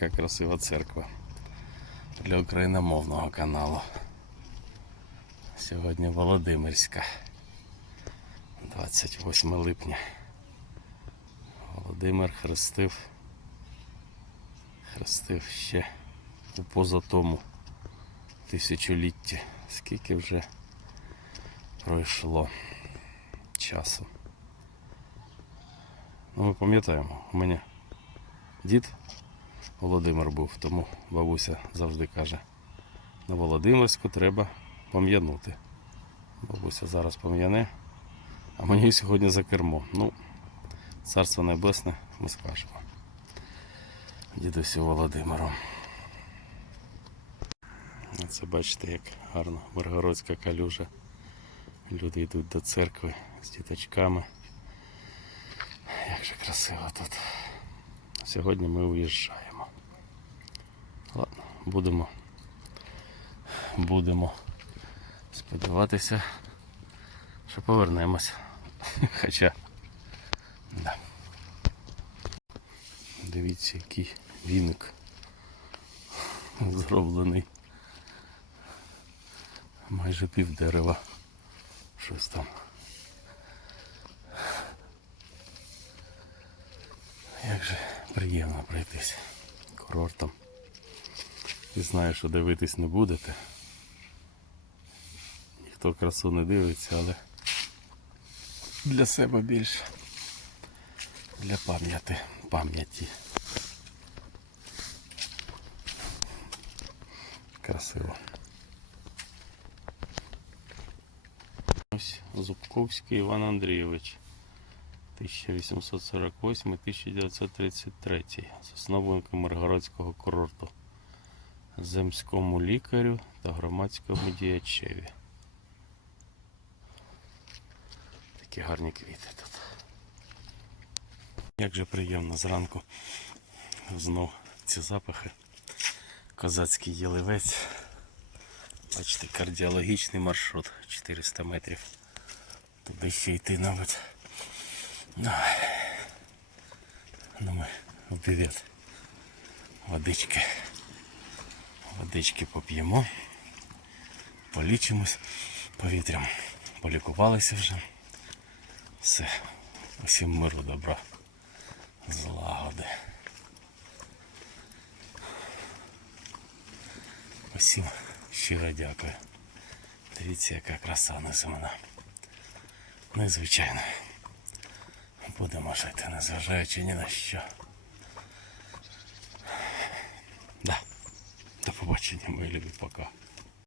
Яка красива церква для україномовного каналу. Сьогодні Володимирська. 28 липня. Володимир хрестив. Хрестив ще у позатому тисячолітті. Скільки вже пройшло часу. Ну, ми пам'ятаємо, у мене дід Володимир був, тому бабуся завжди каже, на Володимирську треба пам'янути. Бабуся зараз пам'яне, а мені сьогодні за кермо. Ну, царство небесне, ми скажемо. Дідусю Володимиру. Це бачите, як гарно Миргородська калюжа. Люди йдуть до церкви з діточками. Як же красиво тут. Сьогодні ми уїжджаємо. Ладно, будемо. Будемо сподіватися, що повернемось. Хоча. Да. Дивіться, який віник зроблений. Майже пів дерева. Щось там. Як же приємно пройтись курортом. І знаю, що дивитись не будете. Ніхто красу не дивиться, але для себе більше. Для пам'яті. пам'яті. Красиво. Ось Зубковський Іван Андрійович. 1848-1933. Засновником Миргородського курорту. Земському лікарю та громадському діячеві. Такі гарні квіти тут. Як же приємно зранку знов ці запахи. Козацький єливець. Бачите, кардіологічний маршрут 400 метрів. Туди ще йти навіть. Ну ми вперед. Водички. Водички поп'ємо. Полічимось повітрям. Полікувалися вже. Все. Усім миру добра. Злагоди. Усім щиро дякую. Дивіться, яка краса неземна. Ну і звичайно. Будемо жити, незважаючи ні на що. Да. До побачення, мої любі, пока.